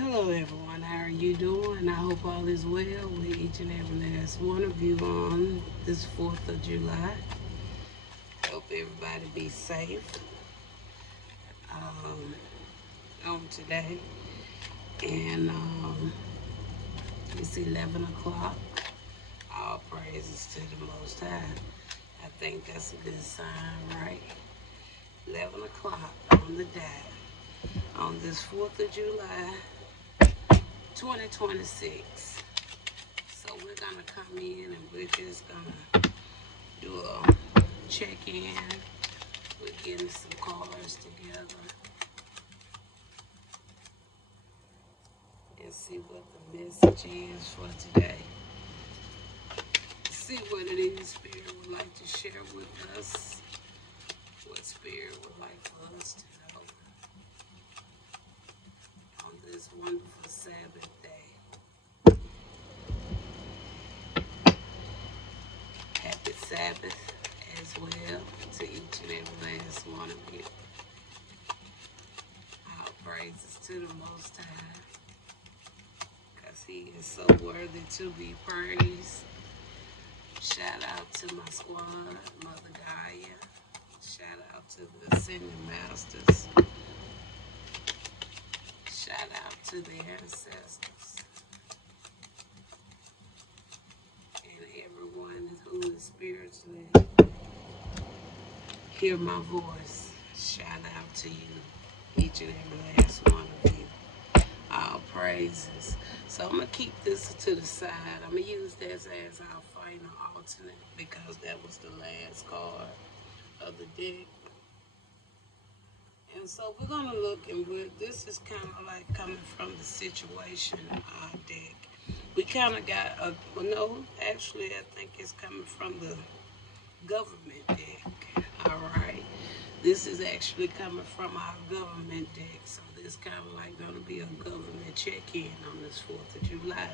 Hello everyone, how are you doing? I hope all is well with each and every last one of you on this 4th of July. Hope everybody be safe um, on today. And it's 11 o'clock. All praises to the Most High. I think that's a good sign, right? 11 o'clock on the dot on this 4th of July 2026. So we're gonna come in and we're just gonna do a check-in. We're getting some cars together and see what the message is for today. See what it is Spirit would like to share with us. What Spirit would like for us to know on this wonderful Sabbath day. Happy Sabbath as well to each and every last one of you. All praises to the Most High, because He is so worthy to be praised. Shout out to my squad, Mother Gaia. Shout out to the Ascended Masters. Shout out to the ancestors. And everyone who is spiritually hear my voice. Shout out to you, each and every last one of you. All praises. So I'm going to keep this to the side. I'm going to use this as our final alternate because that was the last card of the deck. And so we're going to look, and this is kind of like coming from the situation deck. We kind of got actually I think it's coming from the government deck. All right. This is actually coming from our government deck. So this kind of like going to be a government check-in on this 4th of July.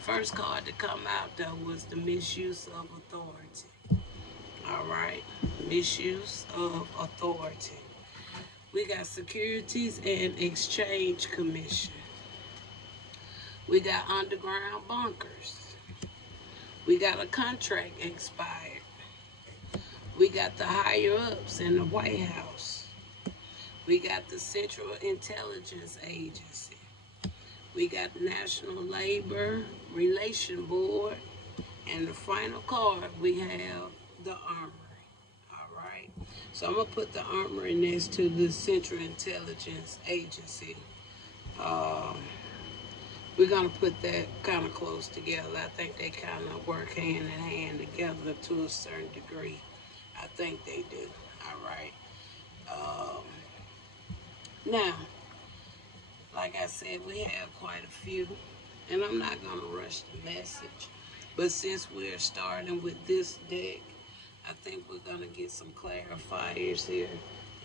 First card to come out though was the misuse of authority. All right. Misuse of authority. We got Securities and Exchange Commission. We got underground bunkers. We got a contract expired. We got the higher ups in the White House. We got the Central Intelligence Agency. We got the National Labor Relation Board. And the final card, we have the Armory. All right. So I'm going to put the Armory next to the Central Intelligence Agency. We're going to put that kind of close together. I think they kind of work hand in hand together to a certain degree. I think they do. All right. Now, like I said, we have quite a few, and I'm not going to rush the message. But since we're starting with this deck, I think we're going to get some clarifiers here.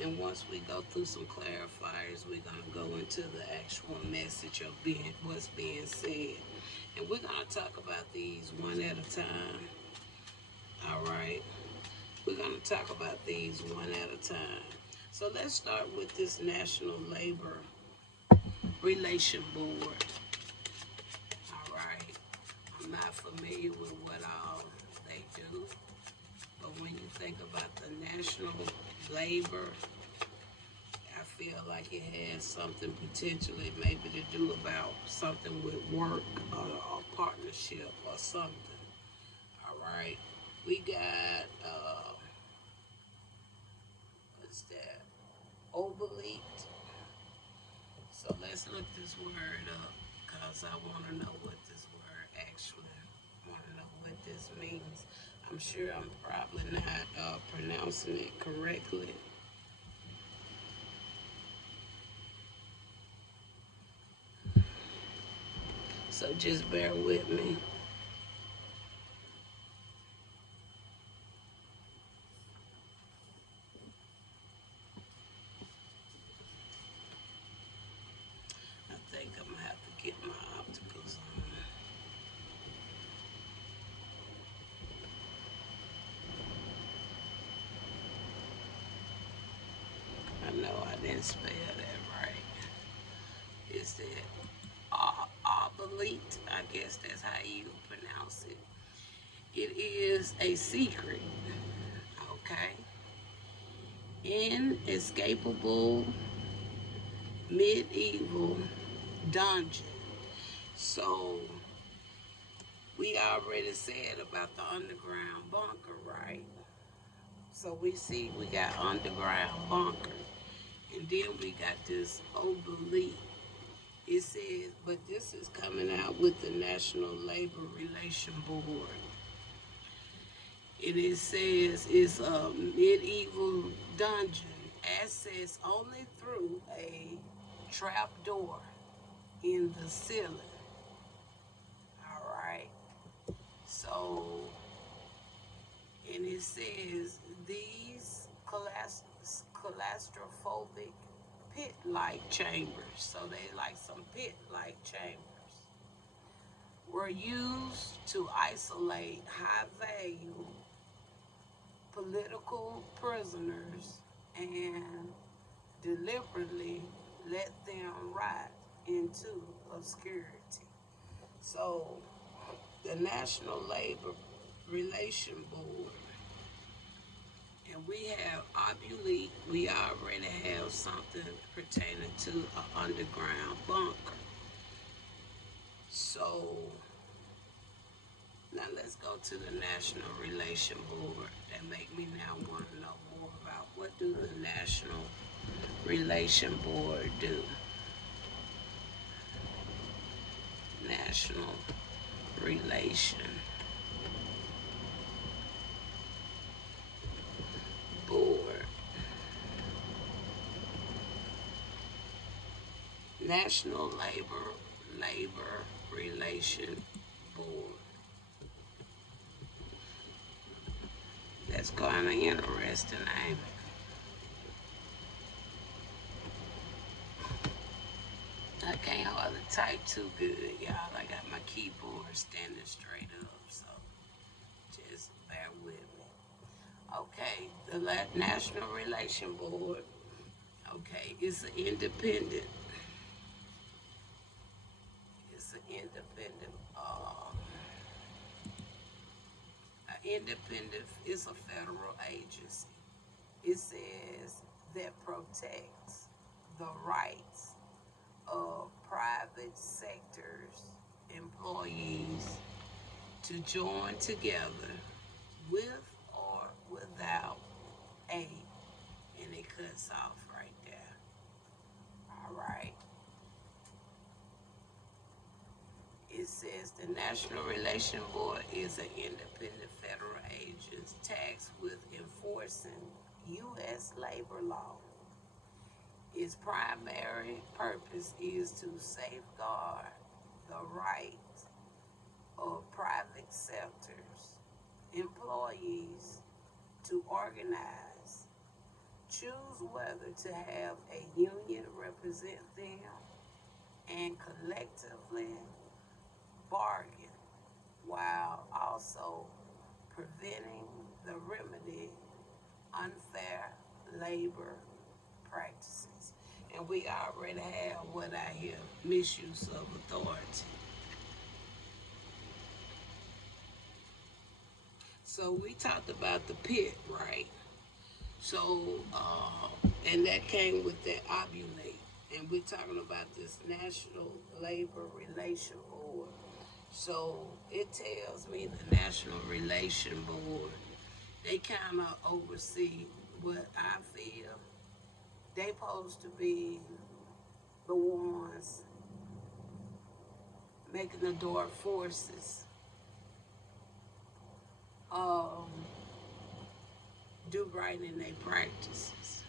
And once we go through some clarifiers, we're going to go into the actual message of what's being said. And we're going to talk about these one at a time. All right. We're going to talk about these one at a time. So let's start with this National Labor Relation Board. All right. I'm not familiar with what all they do, but when you think about the National Labor, I feel like it has something potentially maybe to do about something with work or a partnership or something. All right. We got, what's that? Obelete. So let's look this word up because I want to know what this word actually, want to know what this means. I'm sure I'm probably not pronouncing it correctly. So just bear with me. I think I'm going to have to get my opticals on. I know I didn't spell that right. Is that obsolete. I guess that's how you pronounce it. It is a secret, okay? Inescapable medieval dungeon. So we already said about the underground bunker, right? So we see we got underground bunker, and then we got this oblique. It says, but this is coming out with the National Labor Relation Board. And it says it's a medieval dungeon, accessed only through a trap door in the ceiling. All right. So, and it says these claustrophobic pit-like chambers, so they like some pit-like chambers, were used to isolate high-value political prisoners and deliberately let them rot into obscurity. So the National Labor Relation Board, and we have obsolete, we already have something pertaining to an underground bunker. So now let's go to the National Relation Board. That make me now want to know more about what do the National Relation Board do. National Relation Board. National Labor Relation Board. That's kind of interesting, ain't it? I can't hardly type too good, y'all. I got my keyboard standing straight up, so just bear with me. Okay, the National Relation Board, okay, it's an independent, it's an independent, it's a federal agency. It says that protects the rights of private sectors employees to join together with or without aid. And it cuts off right there. All right. It says the National Relation Board is an independent federal agency tasked with enforcing U.S. labor law. Its primary purpose is to safeguard the rights of private sectors employees to organize, choose whether to have a union represent them, and collectively bargain while also preventing the remedy unfair labor practices. And we already have what I hear, misuse of authority. So we talked about the pit, right? So, and that came with that obulate. And we're talking about this National Labor Relation Board. So it tells me the National Relation Board, they kind of oversee what I feel they supposed to be the ones making the dark forces do right in their practices.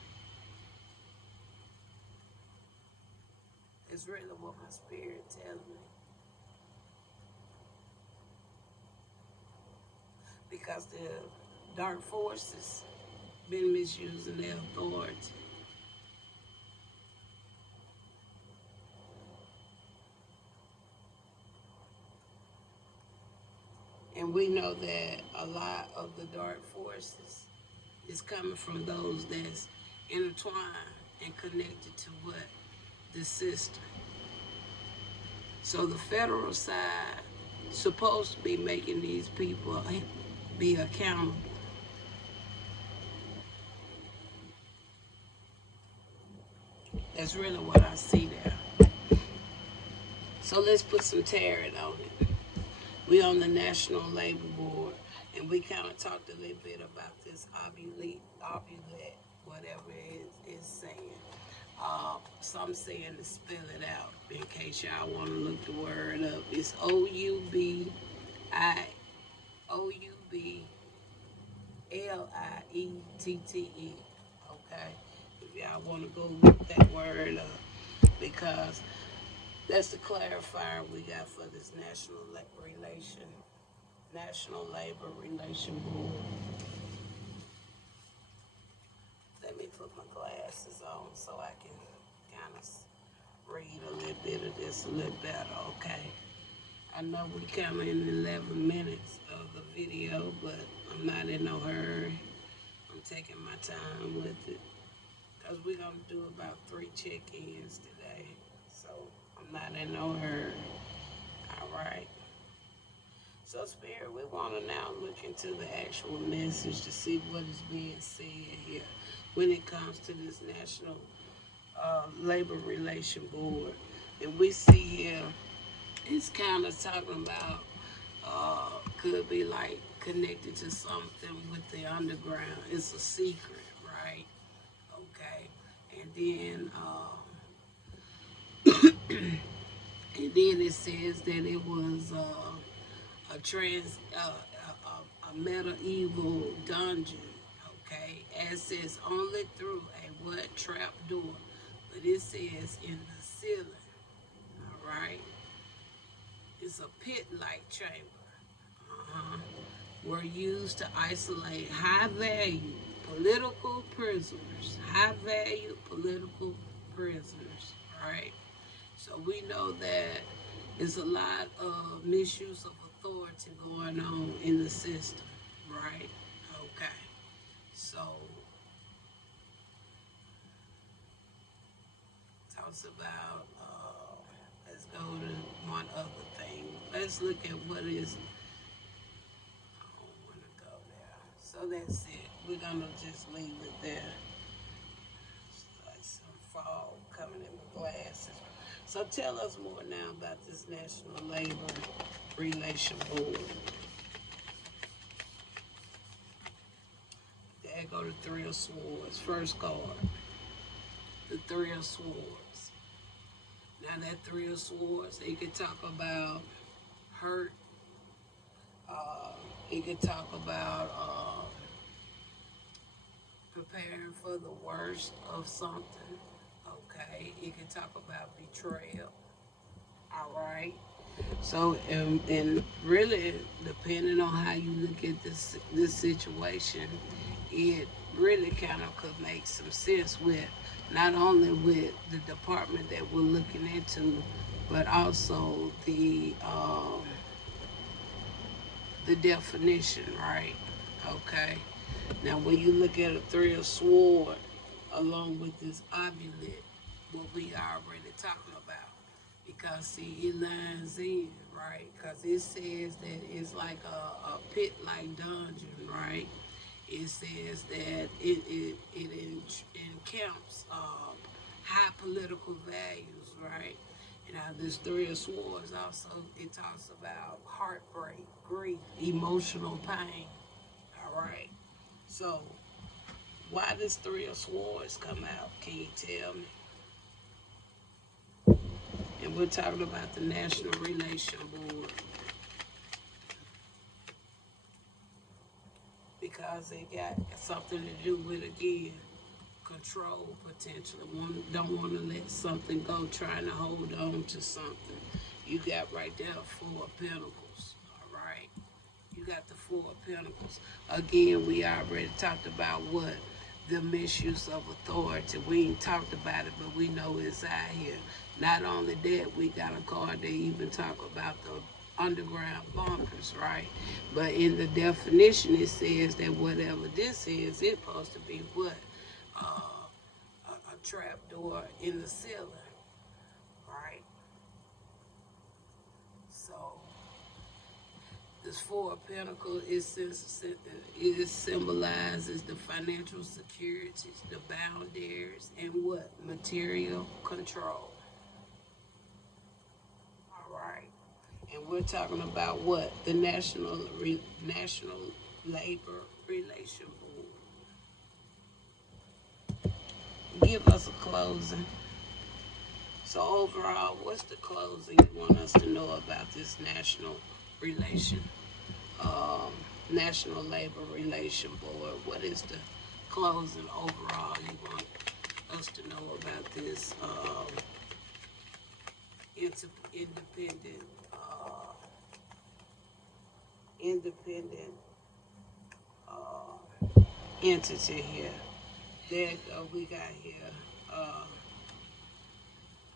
It's really what my spirit tells me. Because the dark forces been misusing their authority. And we know that a lot of the dark forces is coming from those that's intertwined and connected to what? The system. So the federal side supposed to be making these people be accountable. That's really what I see there. So let's put some tarot on it. We on the National Labor Board, and we kind of talked a little bit about this ovulate, whatever it is saying. Some saying to spell it out in case y'all want to look the word up. It's OUBILIETTE. Okay, if y'all want to go look that word up, because that's the clarifier we got for this National Labor Relation Board. Let me put my glasses on so I can kind of read a little bit of this a little better, okay? I know we kind of in 11 minutes of the video, but I'm not in no hurry. I'm taking my time with it because we're going to do about 3 check-ins today. So I'm not in no hurry. All right. So, Spirit, we want to now look into the actual message to see what is being said here when it comes to this National Labor Relation Board. And we see here, it's kind of talking about, could be like connected to something with the underground. It's a secret, right? Okay. And then, and then it says that it was a medieval dungeon, okay? As says only through a what trap door, but it says in the ceiling, all right? It's a pit-like chamber, were used to isolate high-value political prisoners, high-value political prisoners, right? So we know that there's a lot of misuse of authority going on in the system, right? Okay. So, talks about, let's go to one other thing. Let's look at what is, I don't want to go there. So that's it. We're going to just leave it there. It's like some fog coming in my glasses. So tell us more now about this National Labor Relation Board. There go the 3 of Swords. First card, the 3 of Swords. Now that 3 of Swords, it could talk about hurt. It could talk about preparing for the worst of something. Okay. It could talk about betrayal. All right. So, and really, depending on how you look at this situation, it really kind of could make some sense with not only with the department that we're looking into, but also the definition, right? Okay. Now, when you look at a 3 of Sword along with this obulate, what we already talking about, because see, it lines in, right? Because it says that it's like a pit-like dungeon, right? It says that it encamps high political values, right? Now, this 3 of Swords also, it talks about heartbreak, grief, emotional pain, all right? So, why does 3 of Swords come out? Can you tell me? And we're talking about the National Relation Board. Because it got something to do with, again, control potentially. Don't want to let something go, trying to hold on to something. You got right there 4 of Pentacles, all right? You got the 4 of Pentacles. Again, we already talked about what? The misuse of authority. We ain't talked about it, but we know it's out here. Not only that, we got a card that even talk about the underground bunkers, right? But in the definition, it says that whatever this is, it's supposed to be what? A trap door in the ceiling, right? This Four of Pentacles, it symbolizes the financial securities, the boundaries, and what? Material control. All right. And we're talking about what? The National Labor Relation Board. Give us a closing. So overall, what's the closing you want us to know about this relation, National Labor Relation Board? What is the closing overall you want us to know about this independent independent entity here? There we got here.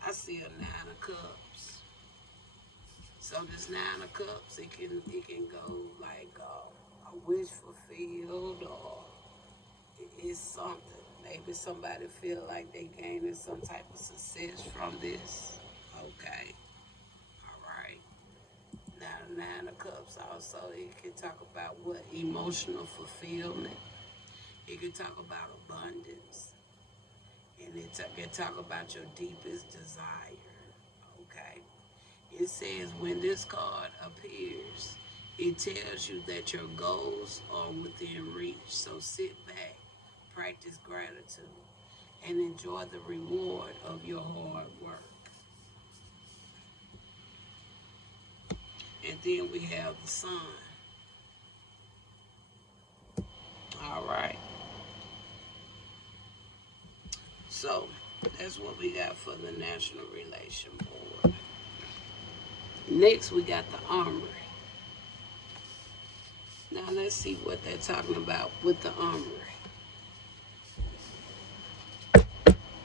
I see a Nine of Cups. So this Nine of Cups, it can go like a wish fulfilled, or it's something. Maybe somebody feel like they gaining some type of success from this. Okay. All right. Now the Nine of Cups also, it can talk about what? Emotional fulfillment. It can talk about abundance. And it can talk about your deepest desire. Okay. It says when this card appears, it tells you that your goals are within reach. So sit back, practice gratitude, and enjoy the reward of your hard work. And then we have the Sun. All right. So that's what we got for the National Relation Board. Next, we got the Armory. Now let's see what they're talking about with the Armory.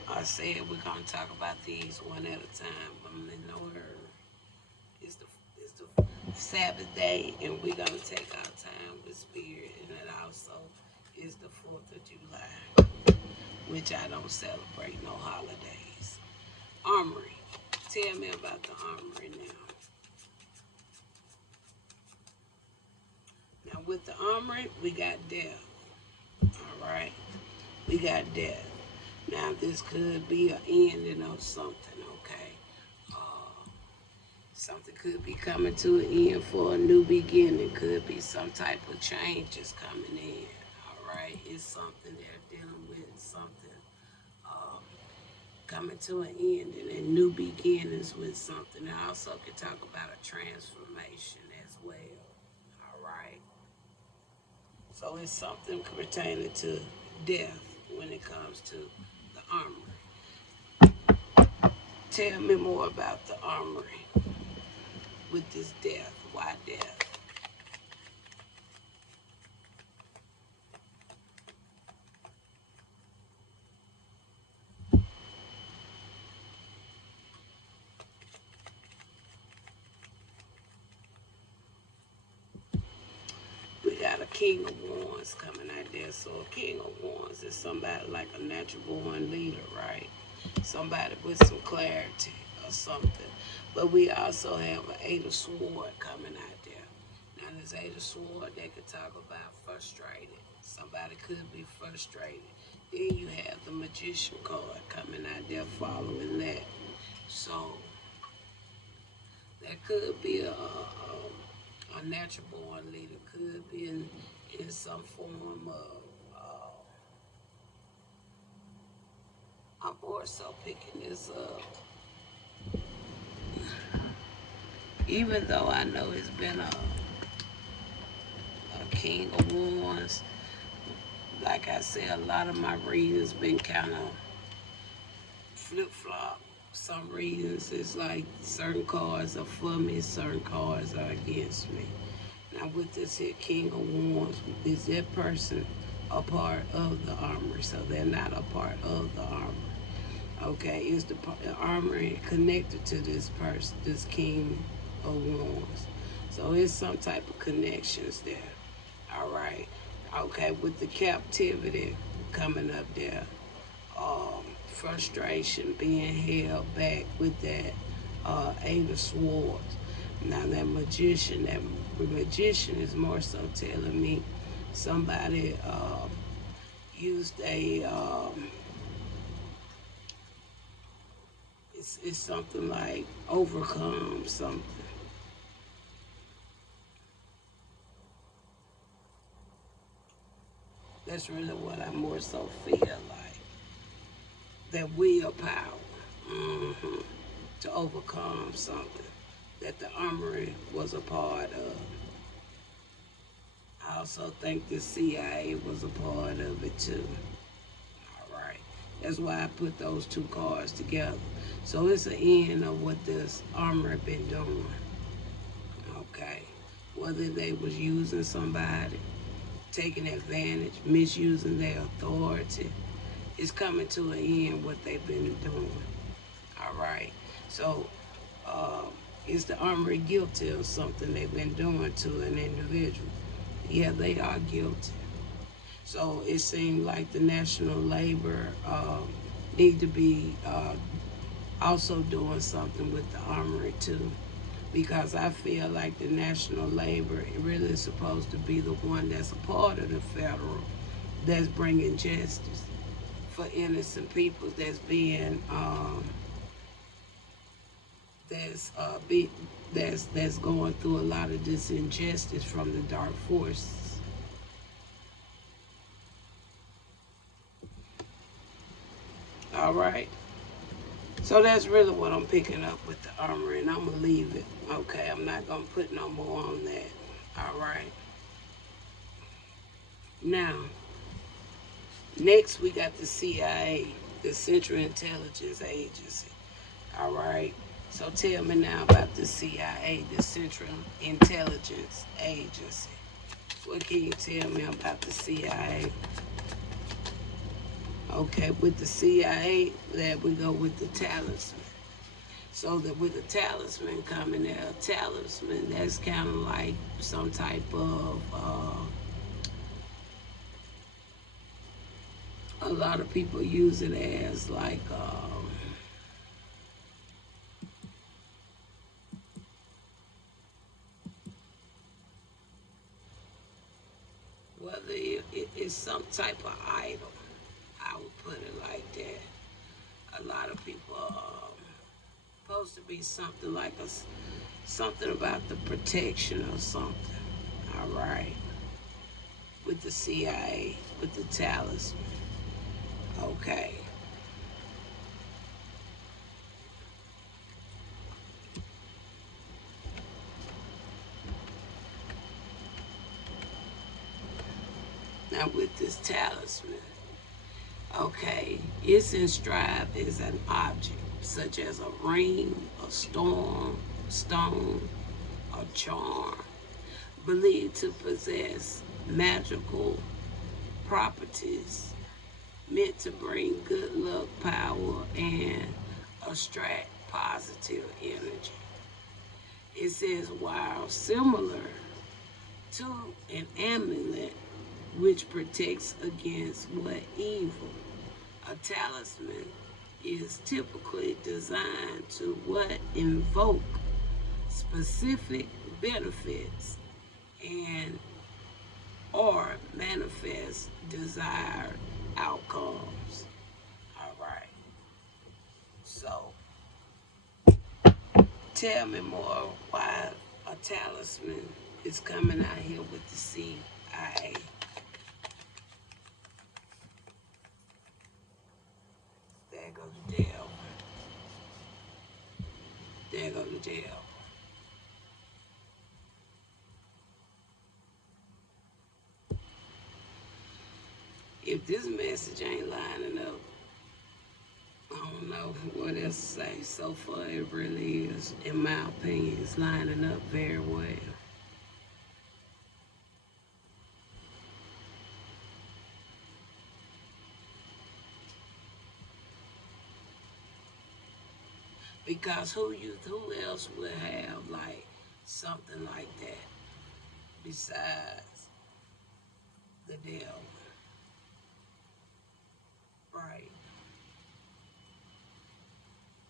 I said we're gonna talk about these one at a time. I'm in no hurry. It's the Sabbath day, and we're gonna take our time with Spirit, and it also is the 4th of July, which I don't celebrate no holidays. Armory. Tell me about the Armory now. Now with the Armory, we got death. All right. We got death. Now this could be an ending of something, okay? Something could be coming to an end for a new beginning. Could be some type of changes coming in. All right. It's something they're dealing with, something coming to an end, and new beginnings with something. I also can talk about a transformation as well. All right. So it's something pertaining to death when it comes to the Armory. Tell me more about the Armory with this death. Why death? We got a King of Wands coming out there. So a King of Wands is somebody like a natural born leader, right? Somebody with some clarity or something. But we also have an Eight of Swords coming out there. Now this Eight of Swords, they could talk about frustrated. Somebody could be frustrated. Then you have the Magician card coming out there following that. So there could be a natural born leader, could be in some form of, I'm more so picking this up. Even though I know it's been a King of Wands, like I said, a lot of my readings been kind of flip-flop. Some readings is like certain cards are for me, certain cards are against me. Now with this here King of Wands, is that person a part of the Armory? So they're not a part of the Armory. Okay, is the Armory connected to this person, this King of Wands? So it's some type of connections there. All right. Okay, with the captivity coming up there, frustration being held back with that Eight of Swords. Now the magician is more so telling me somebody used a, it's something like overcome something. That's really what I more so feel like. That willpower, hmm to overcome something that the armory was a part of. I also think the CIA was a part of it too. All right. That's why I put those two cards together. So it's an end of what this armory been doing. Okay. Whether they was using somebody, taking advantage, misusing their authority, it's coming to an end what they've been doing. All right. So is the armory guilty of something they've been doing to an individual? Yeah, they are guilty. So it seemed like the national labor need to be also doing something with the armory too, because I feel like the national labor really is supposed to be the one that's a part of the federal, that's bringing justice for innocent people that's being that's be that's going through a lot of this injustice from the dark forces. All right. So that's really what I'm picking up with the armory, and I'm gonna leave it. Okay, I'm not gonna put no more on that. All right. Now, next we got the CIA, the Central Intelligence Agency. All right. So tell me now about the CIA, the Central Intelligence Agency. What can you tell me about the CIA? Okay, with the CIA, there we go with the talisman. So that with the talisman coming there, a talisman that's kind of like some type of a lot of people use it as like whether it's some type of idol. I would put it like that. A lot of people supposed to be something like something about the protection or something. All right, with the CIA, with the talisman. Okay. Now with this talisman, okay, it's inscribed as an object such as a ring, a stone, a charm, believed to possess magical properties, meant to bring good luck, power, and attract positive energy. It says, while similar to an amulet which protects against what evil, a talisman is typically designed to what invoke specific benefits and or manifest desired outcomes. All right. So tell me more why a talisman is coming out here with the CIA. There goes the devil. There goes the devil. If this message ain't lining up, I don't know what else to say. So far, it really is, in my opinion, it's lining up very well. Because who else would have like something like that besides the devil, right?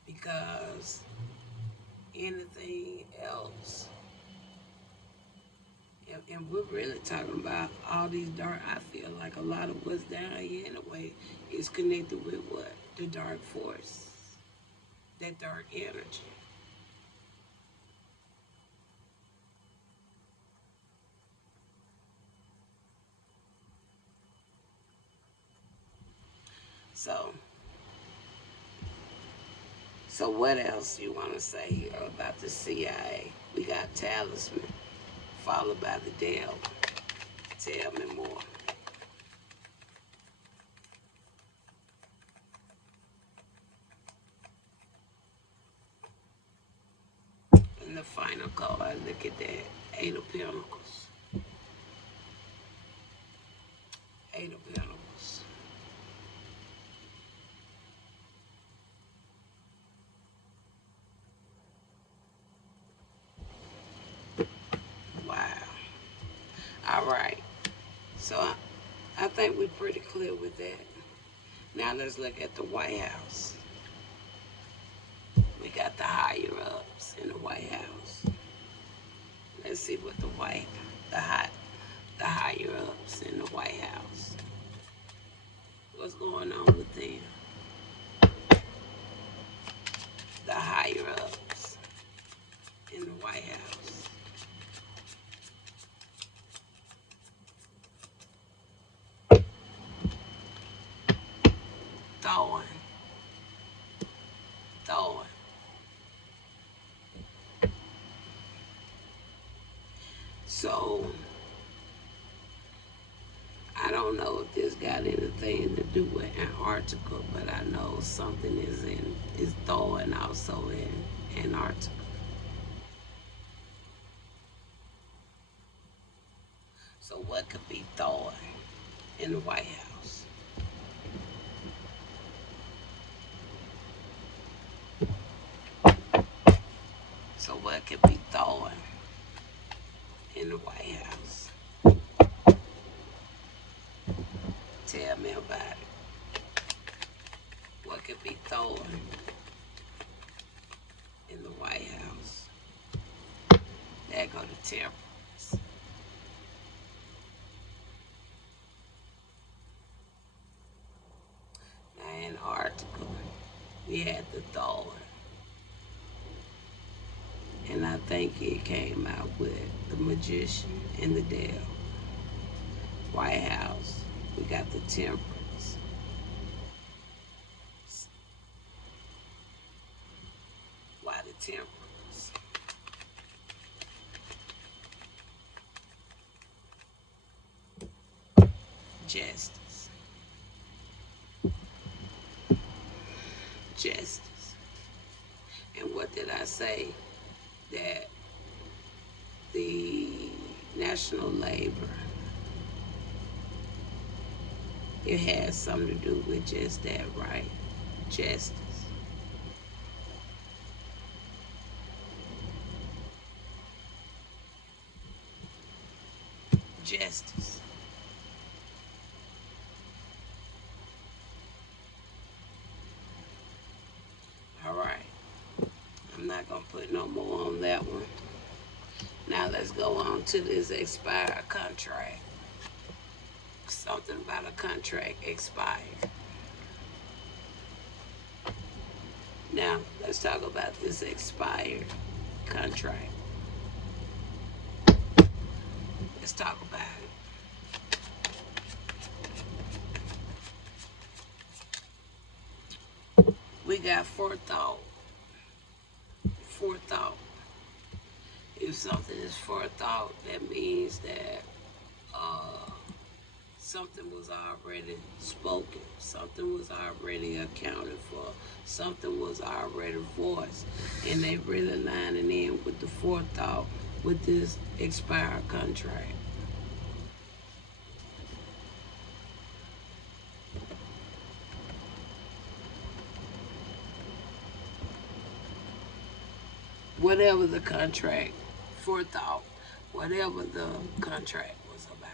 Because anything else. And we're really talking about all these dark. I feel like a lot of what's down here anyway is connected with what? The dark force, that dark energy. So, so what else you want to say about the CIA? We got talisman, followed by the devil. Tell me more. And the final card, look at that. Eight of Pentacles. Eight of Pentacles. Wow. All right. So I think we're pretty clear with that. Now let's look at the White House. We got the higher ups in the White House. Let's see what the higher ups in the White House. What's going on with them? The higher ups in the White House. Throwing. So I don't know if this got anything to do with Antarctica, but I know something is thawing also in Antarctica. So what could be thawing in the White House? So what could be thawing in the White House? Tell me about it. What could be thawing in the White House? There go the Temperance. Now in Antarctica, we had the thawing. And I think it came out with the Magician and the Devil. White House, we got the Temperance. Why the Temperance? Justice. Justice. And what did I say? That the national labor, it has something to do with just that, right? Justice. Justice. All right. I'm not going to put no more on that one. Now let's go on to this expired contract. Something about a contract expired. Now let's talk about this expired contract. Let's talk about it. We got forethought. Forethought. If something is forethought, that means that something was already spoken, something was already accounted for, something was already voiced, and they really lining in with the forethought with this expired contract. Whatever the contract, forethought, whatever the contract was about.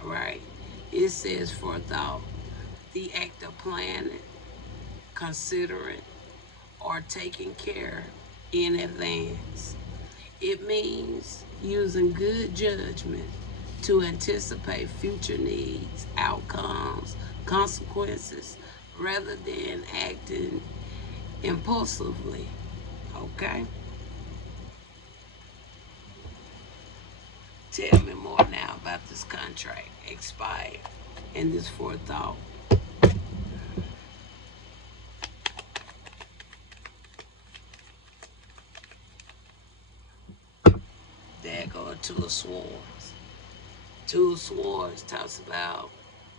All right. It says forethought, the act of planning, considering, or taken care in advance. It means using good judgment to anticipate future needs, outcomes, consequences, rather than acting impulsively. Okay? Tell me more now about this contract expired and this forethought. There go Two of Swords. Two of Swords talks about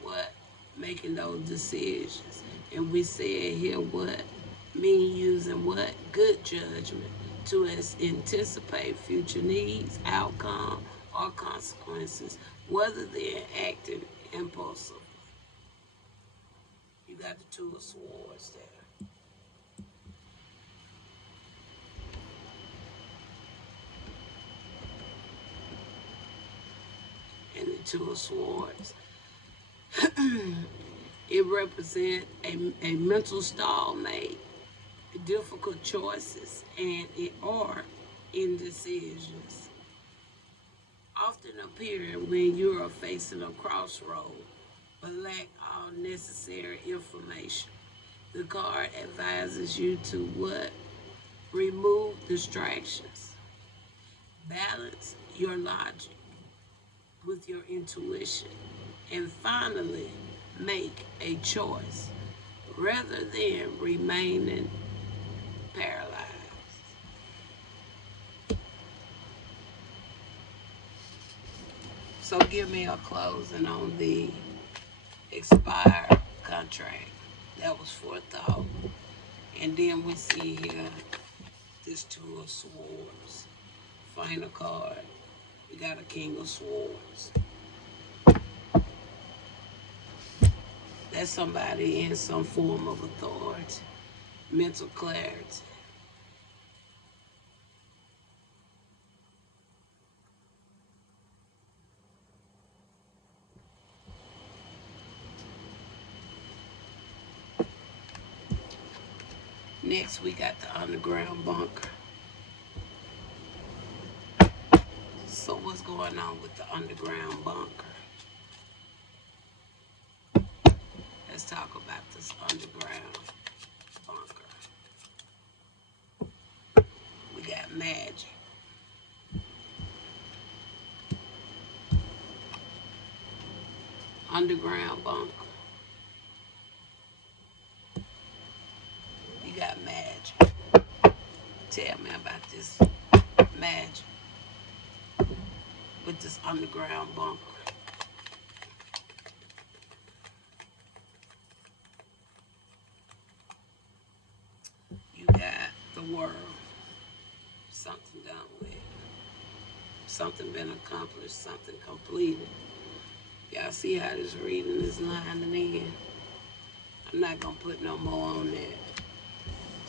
what? Making those decisions. And we said here what? Mean using what? Good judgment to anticipate future needs, outcome, or consequences, rather than acting impulsively. You got the Two of Swords there. And the Two of Swords. It represents a mental stalemate, difficult choices, and it are indecisions. Often appear when you are facing a crossroad but lack all necessary information. The card advises you to what? Remove distractions. Balance your logic with your intuition. And finally, make a choice rather than remaining paralyzed. So give me a closing on the expired contract. That was forethought. And then we see here this Two of Swords. Final card. We got a King of Swords. That's somebody in some form of authority, mental clarity. Next, we got the underground bunker. So what's going on with the underground bunker? Let's talk about this underground bunker. We got magic. Underground bunker. You got magic. Tell me about this magic with this underground bunker. You got the world. Something done with. Something been accomplished. Something completed. Y'all see how this reading is lining in? I'm not going to put no more on that.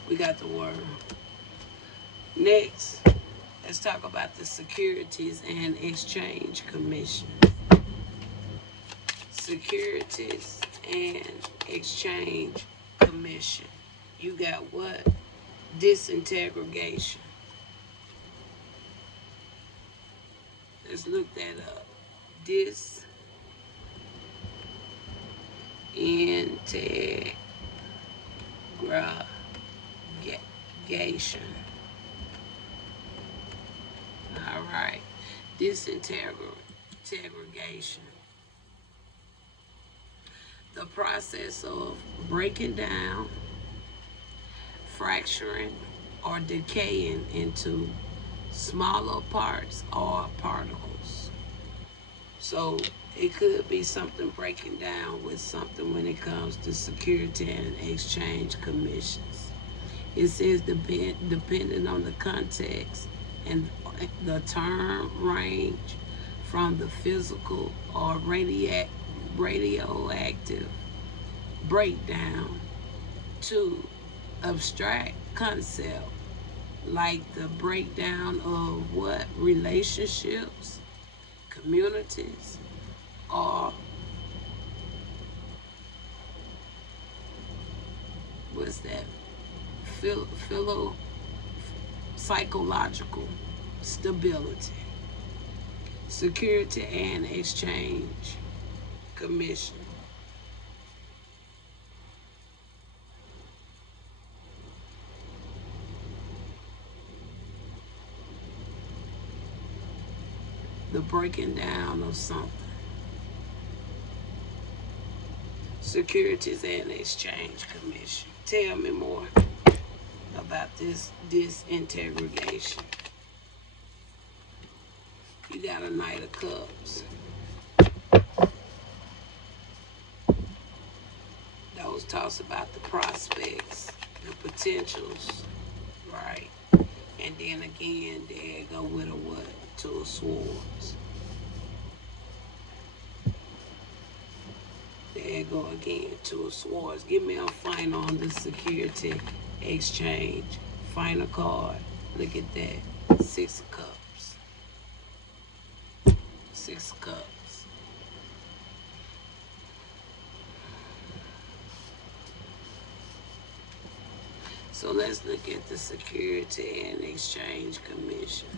We got the world. Next, let's talk about the Securities and Exchange Commission. Securities and Exchange Commission. You got what? Disintegration. Let's look that up. Disintegration. All right. Disintegration. The process of breaking down, fracturing, or decaying into smaller parts or particles. So it could be something breaking down with something when it comes to Security and Exchange Commissions. It says depending on the context and the term range from the physical or radioactive breakdown to abstract concept like the breakdown of what? Relationships, communities, or what's that? psychological stability. Security and Exchange Commission. The breaking down of something. Securities and Exchange Commission. Tell me more about this disintegration. You got a Knight of Cups. Those talks about the prospects, the potentials, right? And then again, there go with a what? Two of Swords. There go again, Two of Swords. Give me a final on the Security Exchange. Final card. Look at that. Six of Cups. Six of Cups. So let's look at the Security and Exchange Commission.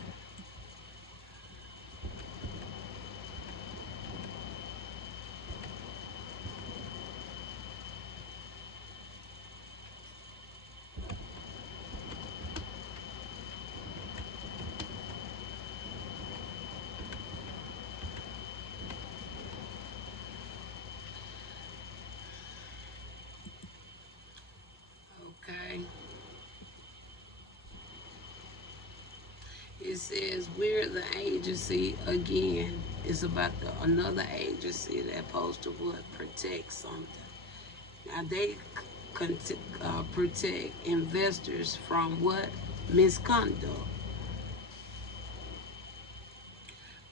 Okay. It says we're the agency again. It's about another agency that's supposed to what? Protect something. Now they protect investors from what? Misconduct.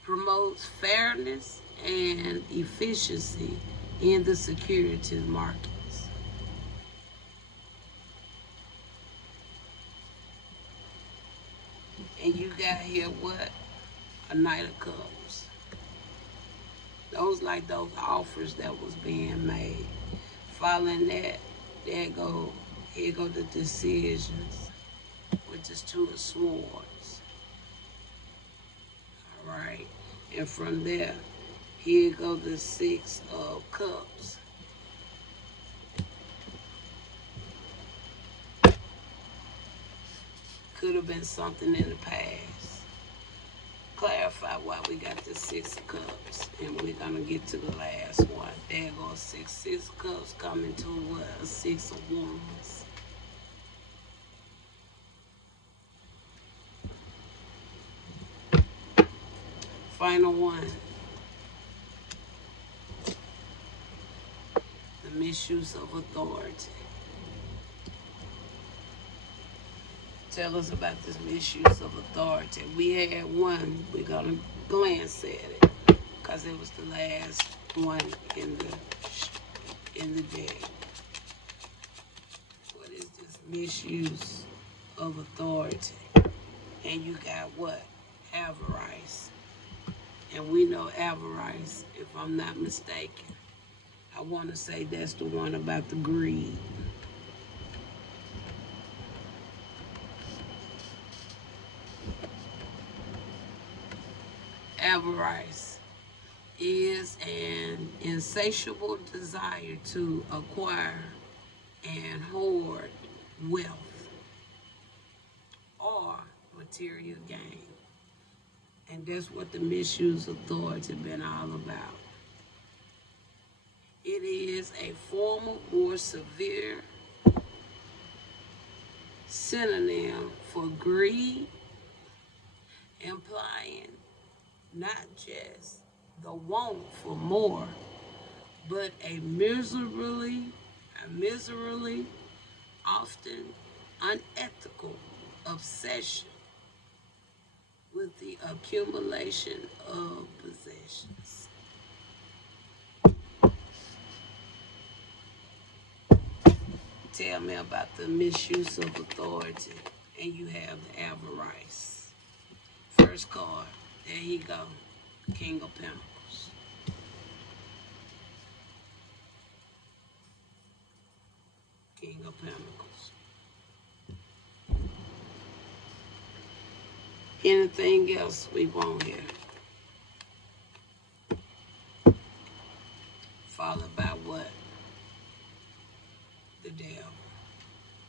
Promotes fairness and efficiency in the securities markets. And you got here what? A Knight of Cups. Those like those offers that was being made. Following that, here go the decisions, which is Two of Swords. All right. And from there, here go the Six of Cups. Could have been something in the past. Clarify why we got the Six of Cups. And we're going to get to the last one. There goes Six of Cups coming to what? A Six of Wands. Final one. The misuse of authority. Tell us about this misuse of authority. We had one. We're going to glance at it because it was the last one in the deck. What is this misuse of authority? And you got what? Avarice. And we know avarice, if I'm not mistaken. I want to say that's the one about the greed. Avarice is an insatiable desire to acquire and hoard wealth or material gain. And that's what the misuse of authority been all about. It is a formal, more severe synonym for greed, implying not just the want for more, but a miserably, often unethical obsession with the accumulation of possessions. Tell me about the misuse of authority, and you have the avarice. First card, there you go, King of Pentacles. King of Pentacles. Anything else we want here, followed by what? The devil,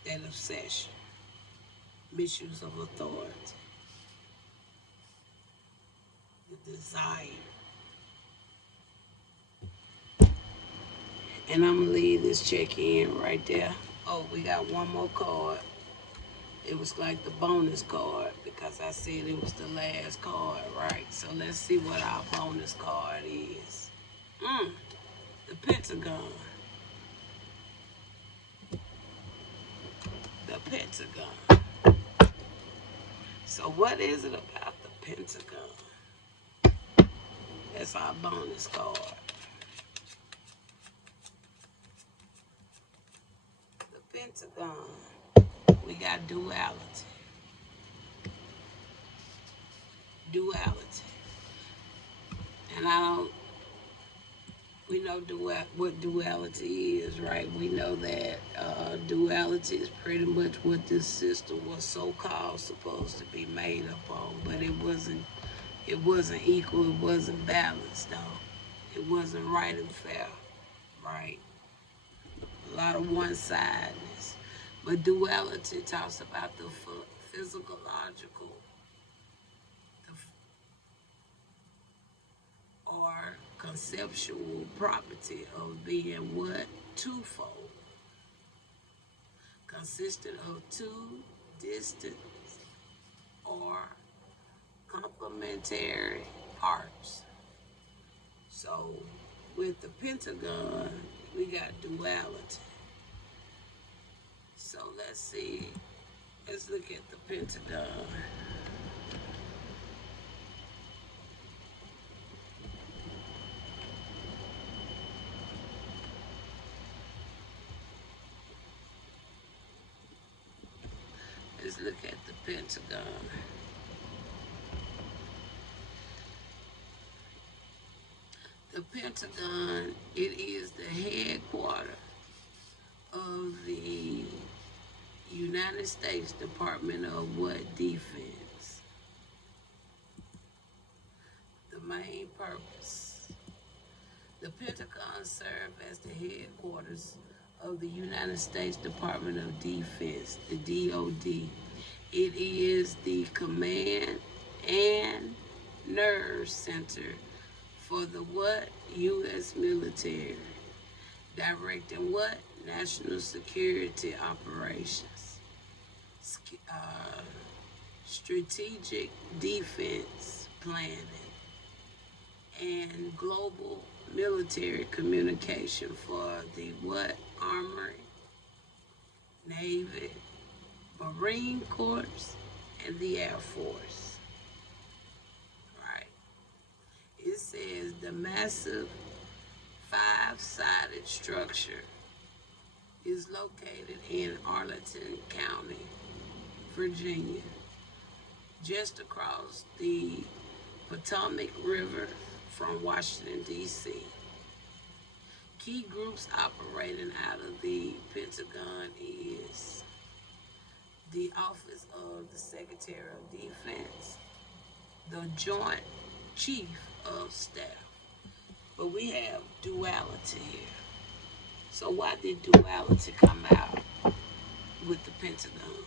that obsession, misuse of authority, the desire. And I'm gonna leave this check in right there. Oh, we got one more card. It was like the bonus card because I said it was the last card, right? So let's see what our bonus card is. The Pentagon. The Pentagon. So what is it about the Pentagon? That's our bonus card. The Pentagon. We got duality. Duality. And we know what duality is, right? We know that duality is pretty much what this system was so-called supposed to be made up on, but it wasn't equal, it wasn't balanced, though. It wasn't right and fair, right? A lot of one-sidedness. But duality talks about the physiological or conceptual property of being what? Twofold. Consistent of two distant or complementary parts. So with the Pentagon, we got duality. So let's see. Let's look at the Pentagon. Let's look at the Pentagon. The Pentagon, it is the headquarters of the United States Department of what? Defense. The main purpose. The Pentagon served as the headquarters of the United States Department of Defense, the DoD. It is the command and nerve center for the what? U.S. military, directing what? National security operations, strategic defense planning, and global military communication for the what? Armory, Navy, Marine Corps, and the Air Force. Right. It says the massive five-sided structure is located in Arlington County, Virginia, just across the Potomac River from Washington, D.C. Key groups operating out of the Pentagon is the Office of the Secretary of Defense, the Joint Chief of Staff. But we have duality here. So why did duality come out with the Pentagon?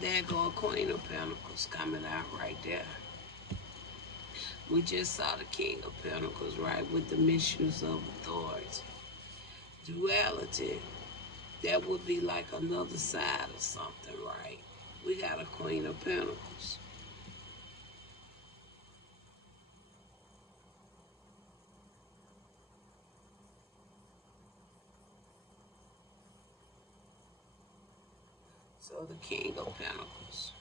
There go a Queen of Pentacles coming out right there. We just saw the King of Pentacles, right, with the misuse of authority. Duality, that would be like another side of something, right? We got a Queen of Pentacles. So the King of Pentacles.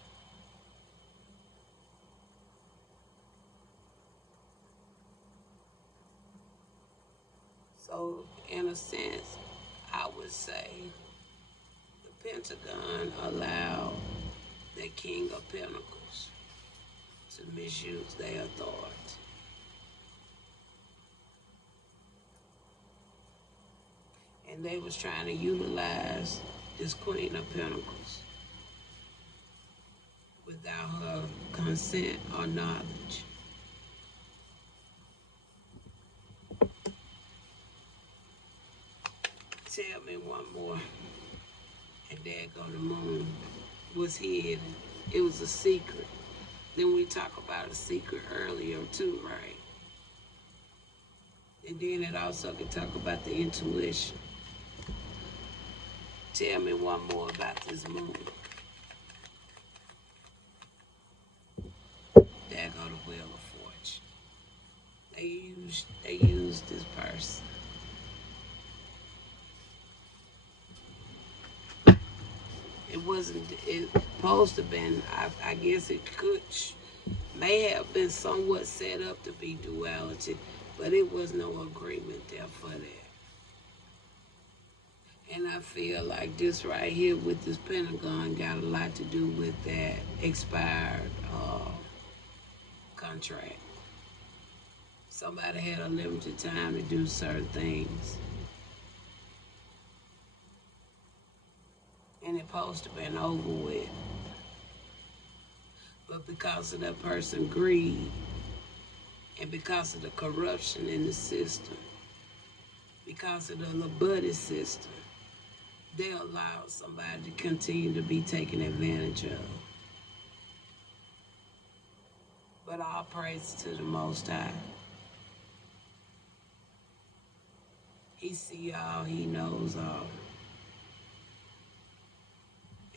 So in a sense, I would say the Pentagon allowed the King of Pentacles to misuse their authority. And they was trying to utilize this Queen of Pentacles without her consent or knowledge. Tell me one more. And there go the moon was hidden. It was a secret. Then we talk about a secret earlier too, right? And then it also can talk about the intuition. Tell me one more about this moon. There go the Wheel of Fortune. They used this person. It supposed to have been, I guess it may have been somewhat set up to be duality, but it was no agreement there for that. And I feel like this right here with this Pentagon got a lot to do with that expired contract. Somebody had a limited time to do certain things. And it's supposed to have been over with. But because of that person's greed and because of the corruption in the system, because of the buddy system, they allowed somebody to continue to be taken advantage of. But all praise to the Most High. He see all, he knows all.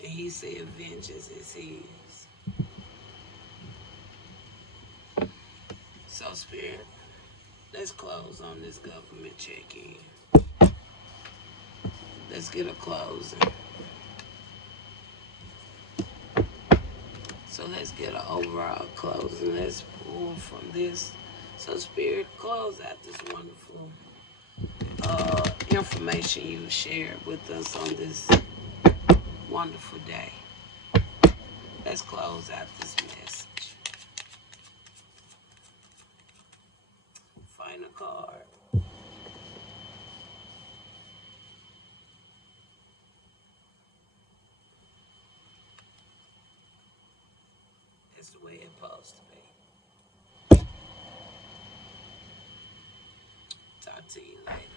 And he said vengeance is his. So Spirit, let's close on this government check-in. Let's get a closing. So let's get an overall closing. Let's pull from this. So Spirit, close out this wonderful information you shared with us on this wonderful day. Let's close out this message. Final card. That's the way it's supposed to be. Talk to you later.